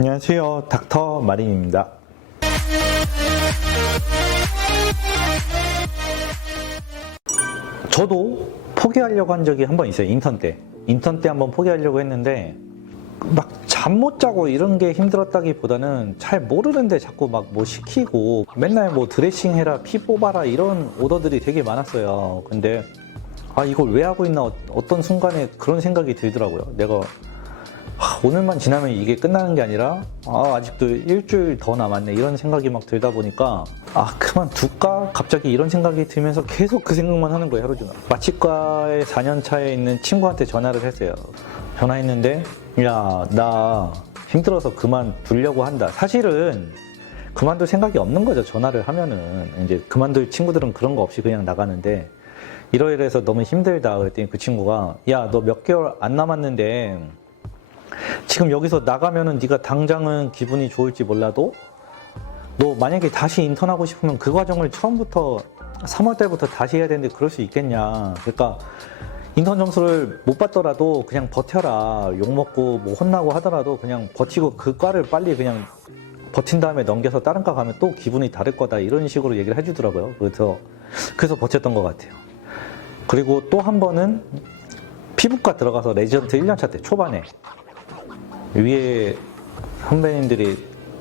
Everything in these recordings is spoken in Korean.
안녕하세요. 닥터 마린입니다. 저도 포기하려고 한 적이 한 번 있어요. 인턴 때 한번 포기하려고 했는데 막 잠 못 자고 이런 게 힘들었다기보다는 잘 모르는데 자꾸 막 뭐 시키고 맨날 뭐 드레싱 해라, 피 뽑아라 이런 오더들이 되게 많았어요. 근데 이걸 왜 하고 있나 어떤 순간에 그런 생각이 들더라고요. 내가 오늘만 지나면 이게 끝나는 게 아니라 아직도 일주일 더 남았네 이런 생각이 막 들다 보니까 그만둘까? 갑자기 이런 생각이 들면서 계속 그 생각만 하는 거예요. 하루 종일. 마취과에 4년 차에 있는 친구한테 전화를 했어요. 전화했는데 야, 나 힘들어서 그만두려고 한다. 사실은 그만둘 생각이 없는 거죠. 전화를 하면은 이제 그만둘 친구들은 그런 거 없이 그냥 나가는데 이러이러해서 너무 힘들다 그랬더니 그 친구가 야, 너 몇 개월 안 남았는데 지금 여기서 나가면은 네가 당장은 기분이 좋을지 몰라도 너 만약에 다시 인턴하고 싶으면 그 과정을 처음부터 3월 달부터 다시 해야 되는데 그럴 수 있겠냐. 그러니까 인턴 점수를 못 받더라도 그냥 버텨라. 욕먹고 뭐 혼나고 하더라도 그냥 버티고 그 과를 빨리 그냥 버틴 다음에 넘겨서 다른 과 가면 또 기분이 다를 거다. 이런 식으로 얘기를 해주더라고요. 그래서 버텼던 것 같아요. 그리고 또 한 번은 피부과 들어가서 레지던트 1년차 때 초반에 위에 선배님들이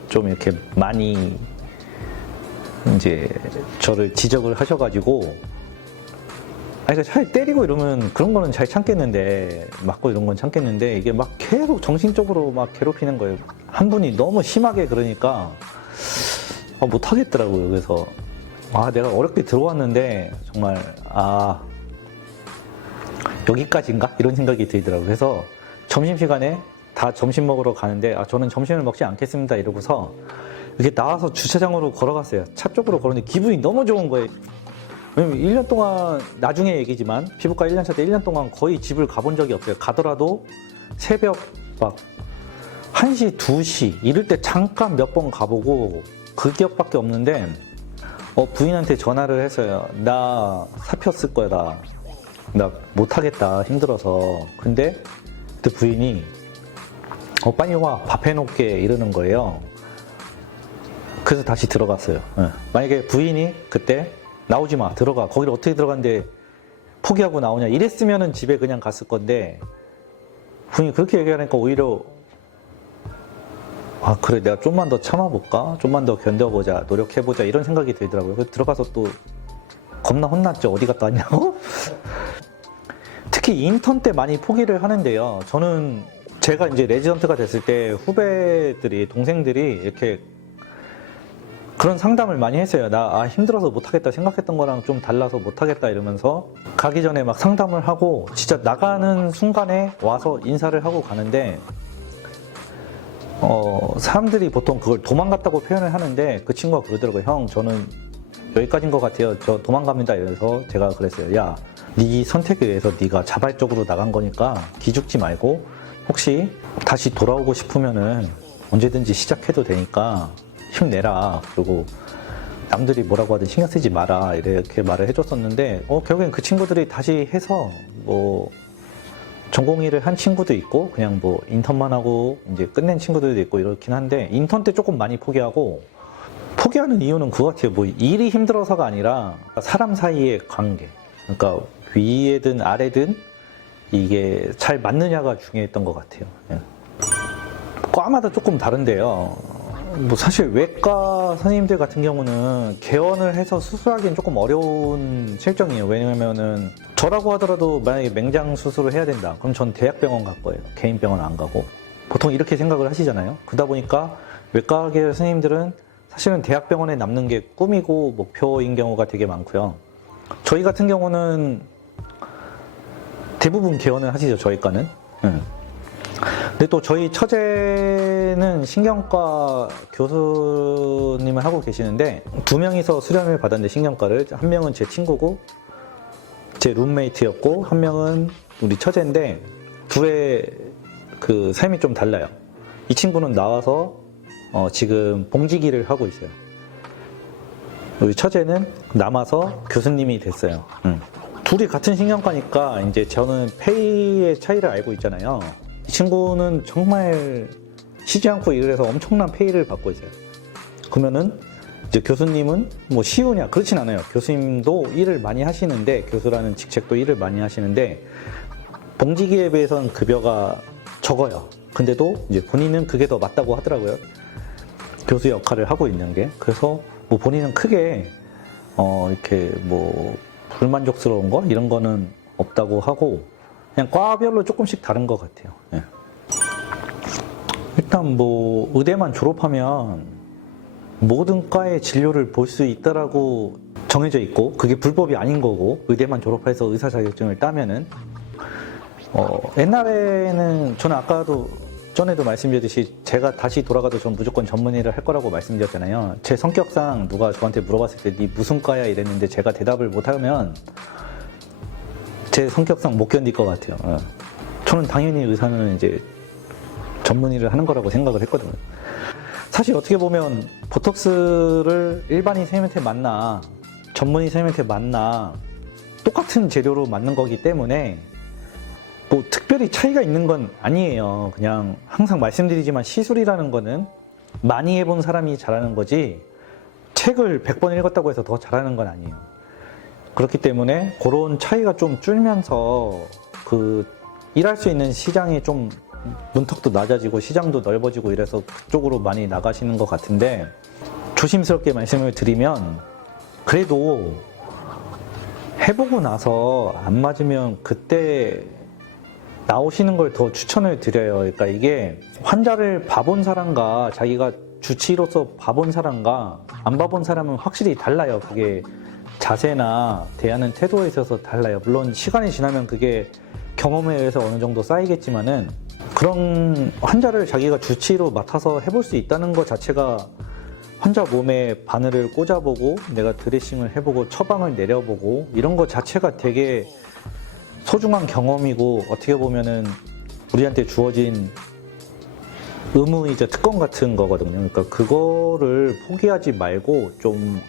좀 이렇게 많이 이제 저를 지적을 하셔가지고 그러니까 잘 때리고 이러면 그런 거는 잘 참겠는데 맞고 이런 건 참겠는데 이게 막 계속 정신적으로 막 괴롭히는 거예요. 한 분이 너무 심하게 그러니까 못 하겠더라고요. 그래서 내가 어렵게 들어왔는데 정말 여기까지인가? 이런 생각이 들더라고요. 그래서 점심시간에 다 점심 먹으러 가는데 저는 점심을 먹지 않겠습니다 이러고서 이렇게 나와서 주차장으로 걸어갔어요. 차 쪽으로 걸었는데 기분이 너무 좋은 거예요. 왜냐면 1년 동안 나중에 얘기지만 피부과 1년차 때 1년 동안 거의 집을 가본 적이 없어요. 가더라도 새벽 막 1시, 2시 이럴 때 잠깐 몇 번 가보고 그 기억밖에 없는데 부인한테 전화를 했어요. 나 사표 쓸 거다. 나 못하겠다 힘들어서. 근데 그때 부인이 빨리 와 밥 해놓게 이러는 거예요. 그래서 다시 들어갔어요. 만약에 부인이 그때 나오지 마 들어가 거기를 어떻게 들어갔는데 포기하고 나오냐 이랬으면은 집에 그냥 갔을 건데 부인이 그렇게 얘기하니까 오히려 그래 내가 좀만 더 참아볼까 좀만 더 견뎌보자 노력해보자 이런 생각이 들더라고요. 그래서 들어가서 또 겁나 혼났죠. 어디 갔다 왔냐고. 특히 인턴 때 많이 포기를 하는데요. 저는 제가 이제 레지던트가 됐을 때 후배들이 동생들이 이렇게 그런 상담을 많이 했어요. 나 힘들어서 못하겠다 생각했던 거랑 좀 달라서 못하겠다 이러면서 가기 전에 막 상담을 하고 진짜 나가는 순간에 와서 인사를 하고 가는데 사람들이 보통 그걸 도망갔다고 표현을 하는데 그 친구가 그러더라고요. 형 저는 여기까지인 것 같아요. 저 도망갑니다. 이래서 제가 그랬어요. 야, 네 선택에 의해서 네가 자발적으로 나간 거니까 기죽지 말고 혹시 다시 돌아오고 싶으면은 언제든지 시작해도 되니까 힘내라. 그리고 남들이 뭐라고 하든 신경 쓰지 마라. 이렇게 말을 해줬었는데 결국엔 그 친구들이 다시 해서 뭐 전공의를 한 친구도 있고 그냥 뭐 인턴만 하고 이제 끝낸 친구들도 있고 이렇긴 한데 인턴 때 조금 많이 포기하고 포기하는 이유는 그거 같아요. 뭐 일이 힘들어서가 아니라 사람 사이의 관계. 그러니까 위에든 아래든 이게 잘 맞느냐가 중요했던 것 같아요. 과마다 조금 다른데요. 뭐 사실 외과 선생님들 같은 경우는 개원을 해서 수술하기는 조금 어려운 실정이에요. 왜냐면은 저라고 하더라도 만약에 맹장 수술을 해야 된다. 그럼 전 대학병원 갈 거예요. 개인 병원 안 가고. 보통 이렇게 생각을 하시잖아요. 그러다 보니까 외과계 선생님들은 사실은 대학병원에 남는 게 꿈이고 목표인 경우가 되게 많고요. 저희 같은 경우는 대부분 개원을 하시죠. 저희과는. 근데 또 저희 처제는 신경과 교수님을 하고 계시는데 2명이서 수련을 받았는데 신경과를 한 명은 제 친구고 제 룸메이트였고 한 명은 우리 처제인데 둘의 그 삶이 좀 달라요. 이 친구는 나와서 지금 봉지기를 하고 있어요. 우리 처제는 남아서 교수님이 됐어요. 둘이 같은 신경과니까 이제 저는 페이의 차이를 알고 있잖아요. 이 친구는 정말 쉬지 않고 일을 해서 엄청난 페이를 받고 있어요. 그러면은 이제 교수님은 뭐 쉬우냐? 그렇진 않아요. 교수님도 일을 많이 하시는데, 교수라는 직책도 일을 많이 하시는데, 봉지기에 비해서는 급여가 적어요. 근데도 이제 본인은 그게 더 맞다고 하더라고요. 교수 역할을 하고 있는 게. 그래서 뭐 본인은 크게 이렇게 뭐 불만족스러운 거 이런 거는 없다고 하고, 그냥 과별로 조금씩 다른 것 같아요. 예. 일단 뭐 의대만 졸업하면 모든 과의 진료를 볼 수 있다라고 정해져 있고, 그게 불법이 아닌 거고, 의대만 졸업해서 의사 자격증을 따면은 옛날에는 저는 아까도 전에도 말씀드렸듯이 제가 다시 돌아가도 전 무조건 전문의를 할 거라고 말씀드렸잖아요. 제 성격상 누가 저한테 물어봤을 때 네 무슨 과야 이랬는데 제가 대답을 못하면 제 성격상 못 견딜 것 같아요. 저는 당연히 의사는 이제 전문의를 하는 거라고 생각을 했거든요. 사실 어떻게 보면 보톡스를 일반인 선생님한테 맞나 전문의 선생님한테 맞나 똑같은 재료로 맞는 거기 때문에 뭐 특별히 차이가 있는 건 아니에요. 그냥 항상 말씀드리지만 시술이라는 거는 많이 해본 사람이 잘하는 거지 책을 100번 읽었다고 해서 더 잘하는 건 아니에요. 그렇기 때문에 그런 차이가 좀 줄면서 그 일할 수 있는 시장이 좀 문턱도 낮아지고 시장도 넓어지고 이래서 그쪽으로 많이 나가시는 것 같은데, 조심스럽게 말씀을 드리면 그래도 해보고 나서 안 맞으면 그때 나오시는 걸 더 추천을 드려요. 그러니까 이게 환자를 봐본 사람과 자기가 주치의로서 봐본 사람과 안 봐본 사람은 확실히 달라요. 그게 자세나 대하는 태도에 있어서 달라요. 물론 시간이 지나면 그게 경험에 의해서 어느 정도 쌓이겠지만은, 그런 환자를 자기가 주치의로 맡아서 해볼 수 있다는 것 자체가 환자 몸에 바늘을 꽂아보고 내가 드레싱을 해보고 처방을 내려보고 이런 것 자체가 되게 소중한 경험이고, 어떻게 보면은 우리한테 주어진 의무이자 특권 같은 거거든요. 그러니까 그거를 포기하지 말고 좀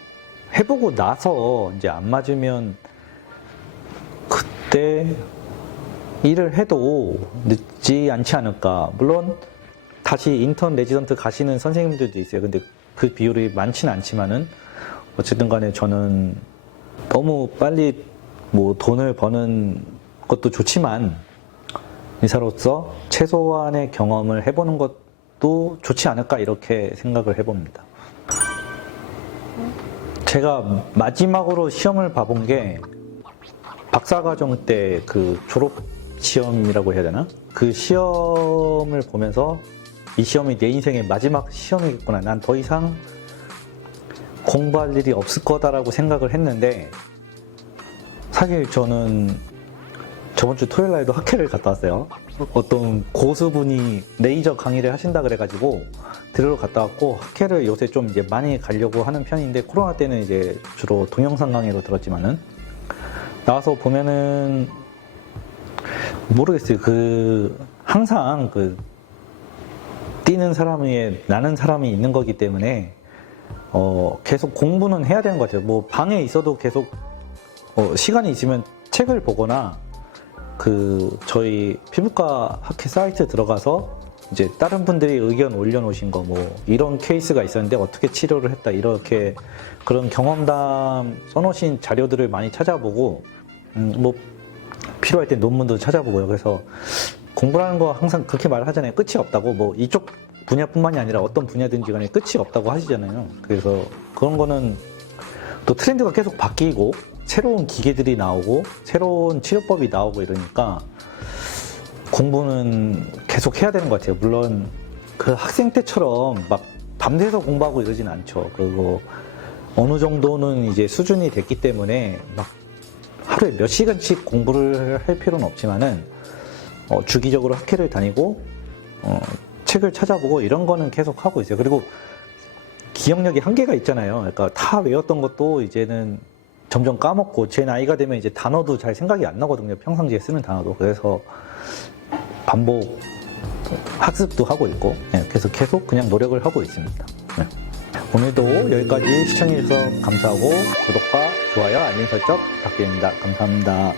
해보고 나서 이제 안 맞으면 그때 일을 해도 늦지 않지 않을까. 물론 다시 인턴 레지던트 가시는 선생님들도 있어요. 근데 그 비율이 많지는 않지만은 어쨌든 간에 저는 너무 빨리 뭐 돈을 버는 것도 좋지만 의사로서 최소한의 경험을 해보는 것도 좋지 않을까 이렇게 생각을 해봅니다. 제가 마지막으로 시험을 봐본 게 박사과정 때 그 졸업 시험이라고 해야 되나? 그 시험을 보면서 이 시험이 내 인생의 마지막 시험이겠구나. 난 더 이상 공부할 일이 없을 거다라고 생각을 했는데, 사실 저는 저번 주 토요일 날에도 학회를 갔다 왔어요. 어떤 고수분이 레이저 강의를 하신다 그래가지고 들으러 갔다 왔고, 학회를 요새 좀 이제 많이 가려고 하는 편인데, 코로나 때는 이제 주로 동영상 강의로 들었지만은 나와서 보면은 모르겠어요. 항상 뛰는 사람 위에 나는 사람이 있는 거기 때문에 계속 공부는 해야 되는 것 같아요. 뭐 방에 있어도 계속 시간이 있으면 책을 보거나 저희 피부과 학회 사이트 들어가서 이제 다른 분들이 의견 올려놓으신 거 뭐 이런 케이스가 있었는데 어떻게 치료를 했다 이렇게 그런 경험담 써놓으신 자료들을 많이 찾아보고 뭐 필요할 때 논문도 찾아보고요. 그래서 공부라는 거 항상 그렇게 말하잖아요. 끝이 없다고. 뭐 이쪽 분야뿐만이 아니라 어떤 분야든지 간에 끝이 없다고 하시잖아요. 그래서 그런 거는 또 트렌드가 계속 바뀌고 새로운 기계들이 나오고 새로운 치료법이 나오고 이러니까 공부는 계속 해야 되는 것 같아요. 물론 그 학생 때처럼 막 밤새서 공부하고 이러진 않죠. 그리고 어느 정도는 이제 수준이 됐기 때문에 막 하루에 몇 시간씩 공부를 할 필요는 없지만은 주기적으로 학회를 다니고 책을 찾아보고 이런 거는 계속 하고 있어요. 그리고 기억력이 한계가 있잖아요. 그러니까 다 외웠던 것도 이제는 점점 까먹고 제 나이가 되면 이제 단어도 잘 생각이 안 나거든요. 평상시에 쓰는 단어도. 그래서 반복 학습도 하고 있고 그래서 계속 그냥 노력을 하고 있습니다. 오늘도 여기까지 시청해주셔서 감사하고 구독과 좋아요, 알림 설정 부탁드립니다. 감사합니다.